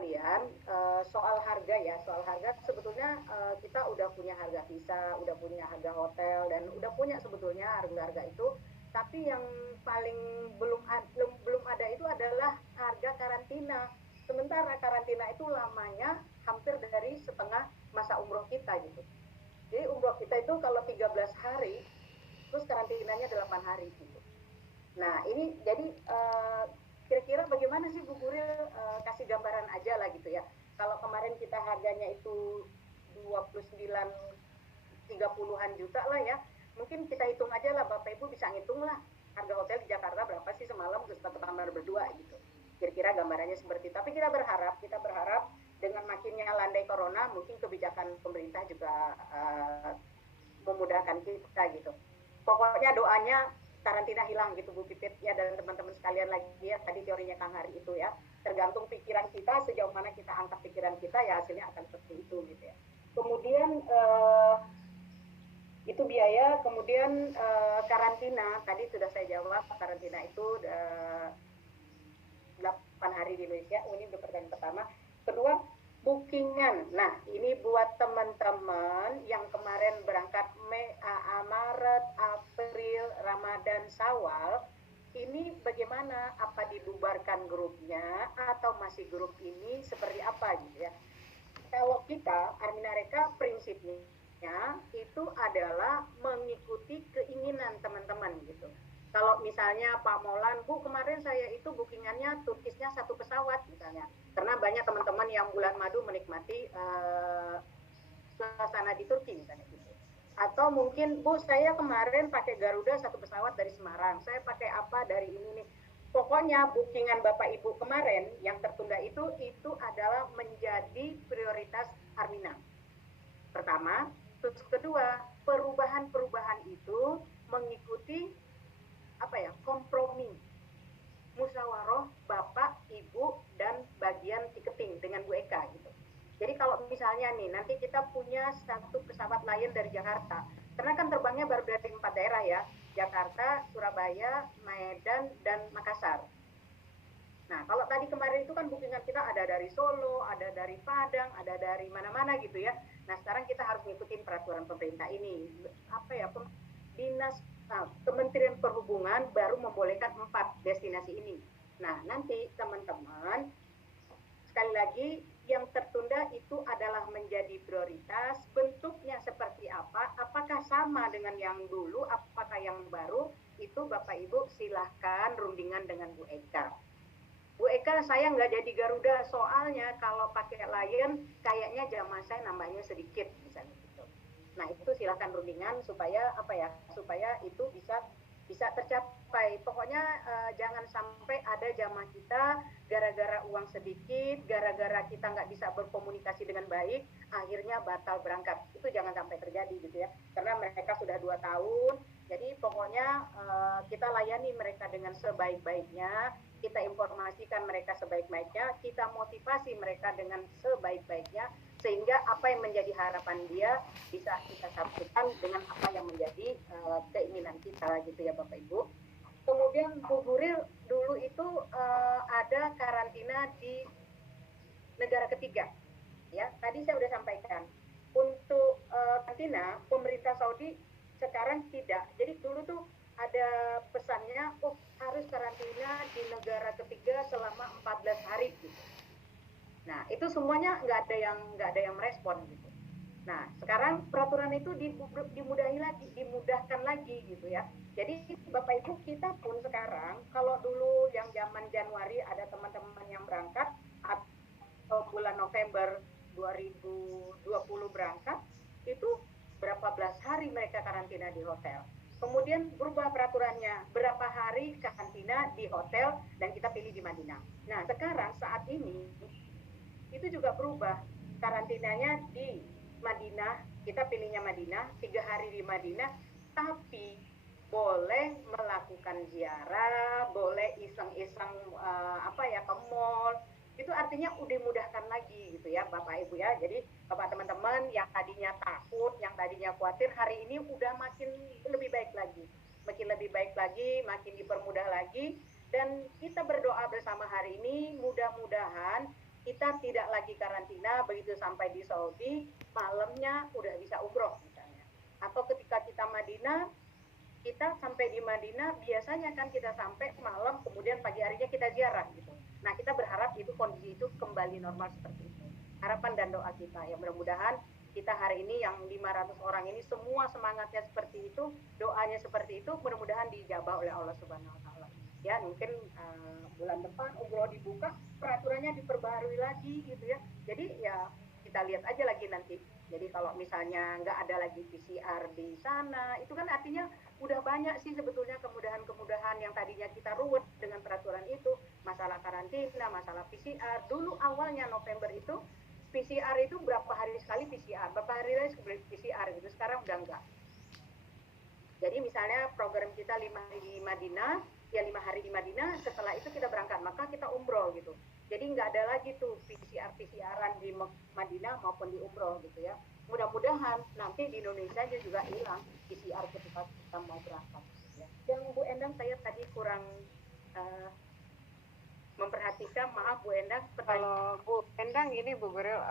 sekalian, soal harga ya, soal harga sebetulnya kita udah punya harga visa, udah punya harga hotel, dan udah punya sebetulnya harga-harga itu. Tapi yang paling belum ada itu adalah harga karantina. Sementara karantina itu lamanya hampir dari setengah masa umroh kita gitu. Jadi umroh kita itu kalau 13 hari, terus karantinanya 8 hari gitu. Nah, ini jadi kira-kira bagaimana sih Bu Guril, kasih gambaran aja lah gitu ya. Kalau kemarin kita harganya itu 29 30-an juta lah ya. Mungkin kita hitung aja lah, Bapak Ibu bisa ngitung lah harga hotel di Jakarta berapa sih semalam untuk satu kamar berdua gitu. Kira-kira gambarannya seperti itu. Tapi kita berharap dengan makinnya landai corona, mungkin kebijakan pemerintah juga memudahkan kita gitu. Pokoknya doanya karantina hilang gitu Bu Pipit ya, dan teman-teman sekalian lagi ya, tadi teorinya Kang Hari itu ya, tergantung pikiran kita, sejauh mana kita angkat pikiran kita ya hasilnya akan seperti itu gitu ya. Kemudian itu biaya, kemudian karantina tadi sudah saya jawab, karantina itu 8 hari di Indonesia. Ini untuk pertanyaan pertama. Kedua, bookingan. Nah, ini buat teman-teman yang kemarin berangkat Maret, April, Ramadan, Syawal, ini bagaimana? Apa dibubarkan grupnya atau masih grup ini seperti apa gitu ya? Kalau kita Armina Reka prinsipnya itu adalah mengikuti keinginan teman-teman gitu. Kalau misalnya Pak Molan, Bu kemarin saya itu bookingannya Turkisnya satu pesawat misalnya, karena banyak teman-teman yang bulan madu menikmati suasana di Turki misalnya gitu. Atau mungkin Bu saya kemarin pakai Garuda satu pesawat dari Semarang, saya pakai apa dari ini nih. Pokoknya bookingan Bapak Ibu kemarin yang tertunda itu adalah menjadi prioritas Armina. Pertama, terus kedua, perubahan-perubahan itu mengikuti apa ya, kompromi musyawarah Bapak, Ibu, dan bagian tiketing dengan Bu Eka gitu. Jadi kalau misalnya nih, nanti kita punya satu pesawat Lion dari Jakarta, karena kan terbangnya baru dari 4 daerah ya, Jakarta, Surabaya, Medan, dan Makassar. Nah, kalau tadi kemarin itu kan bookingan kita ada dari Solo, ada dari Padang, ada dari mana-mana gitu ya. Nah, sekarang kita harus ngikutin peraturan pemerintah ini. Apa ya, Kementerian Perhubungan baru membolehkan 4 destinasi ini. Nah, nanti teman-teman, sekali lagi, yang tertunda itu adalah menjadi prioritas. Bentuknya seperti apa? Apakah sama dengan yang dulu? Apakah yang baru? Itu Bapak Ibu silahkan rundingan dengan Bu Eka. Bu Eka, saya nggak jadi Garuda, soalnya kalau pakai Lion kayaknya jamaah saya nambahnya sedikit misalnya gitu. Nah, itu silahkan rundingan supaya apa ya? Supaya itu bisa tercapai. Pokoknya jangan sampai ada jamaah kita gara-gara uang sedikit, gara-gara kita nggak bisa berkomunikasi dengan baik, akhirnya batal berangkat. Itu jangan sampai terjadi gitu ya. Karena mereka sudah 2 tahun, jadi pokoknya kita layani mereka dengan sebaik-baiknya, kita informasikan mereka sebaik-baiknya, kita motivasi mereka dengan sebaik-baiknya, sehingga apa yang menjadi harapan dia bisa kita sampaikan dengan apa yang menjadi keinginan kita gitu ya Bapak Ibu. Kemudian Bu Guril dulu itu ada karantina di negara ketiga. Ya, tadi saya sudah sampaikan. Untuk karantina pemerintah Saudi sekarang tidak. Jadi dulu tuh ada pesannya, harus karantina di negara ketiga selama 14 hari gitu. Nah, itu semuanya nggak ada yang merespon gitu. Nah, sekarang peraturan itu dimudahkan lagi gitu ya. Jadi Bapak Ibu, kita pun sekarang kalau dulu yang zaman Januari ada teman-teman yang berangkat atau bulan November 2020 berangkat, itu berapa belas hari mereka karantina di hotel. Kemudian berubah peraturannya, berapa hari karantina di hotel, dan kita pilih di Madinah. Nah, sekarang saat ini itu juga berubah, karantinanya di Madinah, kita pilihnya Madinah, 3 hari di Madinah, tapi boleh melakukan ziarah, boleh iseng-iseng ke mall. Itu artinya udah mudahkan lagi gitu ya Bapak Ibu ya. Jadi Bapak teman-teman yang tadinya takut, yang tadinya khawatir, hari ini udah makin lebih baik lagi. Makin lebih baik lagi, makin dipermudah lagi, dan kita berdoa bersama hari ini mudah-mudahan kita tidak lagi karantina, begitu sampai di Saudi malamnya udah bisa umroh misalnya. Atau ketika kita Madinah, kita sampai di Madinah biasanya kan kita sampai malam, kemudian pagi harinya kita ziarah gitu. Nah, kita berharap itu kondisi itu kembali normal seperti itu. Harapan dan doa kita ya, mudah-mudahan kita hari ini yang 500 orang ini semua semangatnya seperti itu, doanya seperti itu, mudah-mudahan dijabah oleh Allah Subhanahu wa taala. Ya, mungkin bulan depan umroh dibuka, peraturannya diperbarui lagi gitu ya. Jadi ya kita lihat aja lagi nanti. Jadi kalau misalnya nggak ada lagi PCR di sana, itu kan artinya udah banyak sih sebetulnya kemudahan-kemudahan yang tadinya kita ruwet dengan peraturan itu, masalah karantina, masalah PCR. Dulu awalnya November itu PCR itu berapa hari sekali PCR, berapa hari sekali PCR gitu. Sekarang udah enggak. Jadi misalnya program kita 5 hari di Madinah, ya 5 hari di Madinah, setelah itu kita berangkat, maka kita umroh gitu. Jadi nggak ada lagi tuh PCR-PCRan di Madinah maupun di umroh gitu ya. Mudah-mudahan nanti di Indonesia juga hilang PCR ketika kita mau berangkat. Ya. Yang Bu Endang saya tadi kurang uh, memperhatikan, maaf Bu Endang. Kalau Bu Endang ini Bu Guril,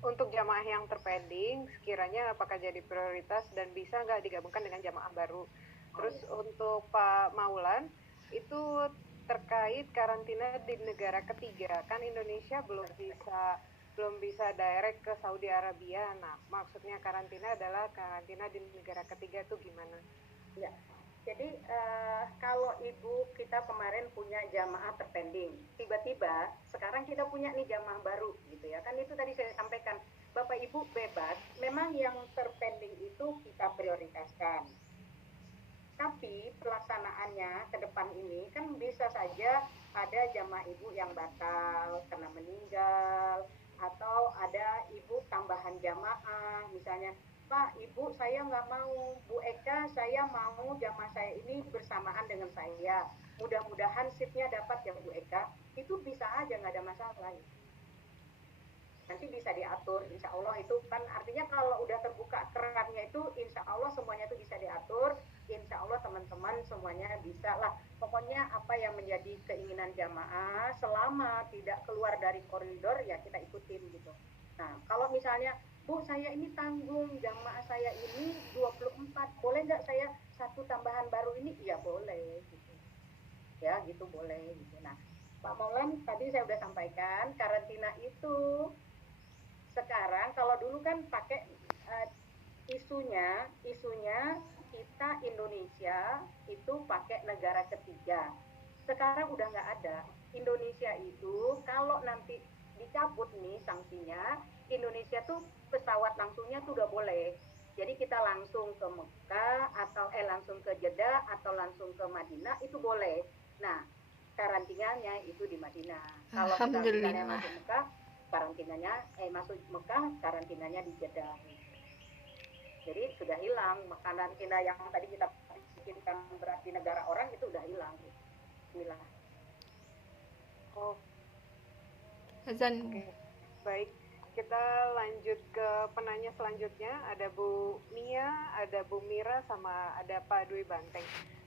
untuk jamaah yang terpending, sekiranya apakah jadi prioritas dan bisa nggak digabungkan dengan jamaah baru? Terus untuk Pak Maulan, itu terkait karantina di negara ketiga, kan Indonesia belum bisa direct ke Saudi Arabia. Nah, maksudnya karantina adalah karantina di negara ketiga itu gimana? Ya, jadi kalau Ibu kita kemarin punya jamaah terpending, tiba-tiba sekarang kita punya nih jamaah baru gitu ya. Kan itu tadi saya sampaikan, Bapak Ibu bebas, memang yang terpending itu kita prioritaskan. Tapi pelaksanaannya ke depan ini kan bisa saja ada jamaah ibu yang batal karena meninggal, atau ada ibu tambahan jamaah, misalnya Pak, Ibu saya nggak mau, Bu Eka saya mau jamaah saya ini bersamaan dengan saya. Mudah-mudahan seatnya dapat ya Bu Eka. Itu bisa aja nggak ada masalah. Nanti bisa diatur, insya Allah itu kan artinya kalau udah terbuka kerannya itu insya Allah semuanya itu bisa diatur, insya Allah teman-teman semuanya bisa lah. Pokoknya apa yang menjadi keinginan jamaah selama tidak keluar dari koridor ya kita ikutin gitu. Nah kalau misalnya Bu saya ini tanggung jamaah saya ini 24, boleh nggak saya satu tambahan baru ini? Iya boleh gitu. Ya gitu boleh gitu. Nah Pak Maulan tadi saya sudah sampaikan karantina itu sekarang kalau dulu kan pakai isunya kita Indonesia itu pakai negara ketiga. Sekarang udah nggak ada. Indonesia itu kalau nanti dicabut nih sanksinya, Indonesia tuh pesawat langsungnya tuh udah boleh. Jadi kita langsung ke Mekah atau langsung ke Jeddah atau langsung ke Madinah itu boleh. Nah, karantinanya itu di Madinah. Kalau kita misalnya masuk Mekah, karantinanya masuk Mekah, karantinanya di Jeddah. Jadi sudah hilang karantina yang tadi kita pikirkan berarti negara orang itu udah hilang. Bismillah. Oh. Azan. Oke. Baik. Kita lanjut ke penanya selanjutnya. Ada Bu Mia, ada Bu Mira, sama ada Pak Dwi Banteng.